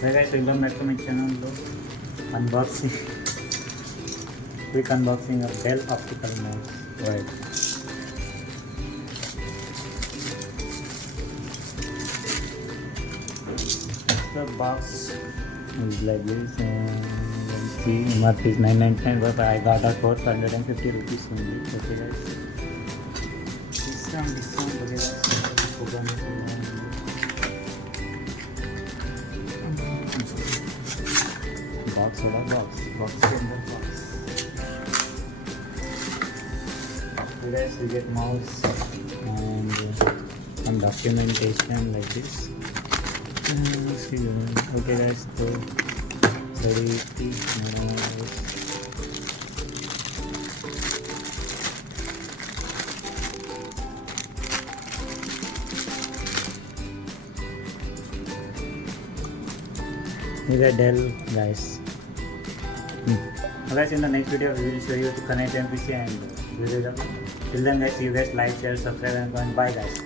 Hey guys, welcome back to my channel. Unboxing, quick unboxing of Dell optical mouse. Right. The box is like this, and let's see, MRP is 999, but I got it for 150 rupees only. Okay guys. Discount, okay guys. Box over box in the box. So guys, you get mouse and some documentation like this. See, okay guys, so safety mouse. These are Dell guys. Guys, in the next video we will show you to connect MPC and video. Till then guys, you guys like, share, subscribe and comment. Bye guys.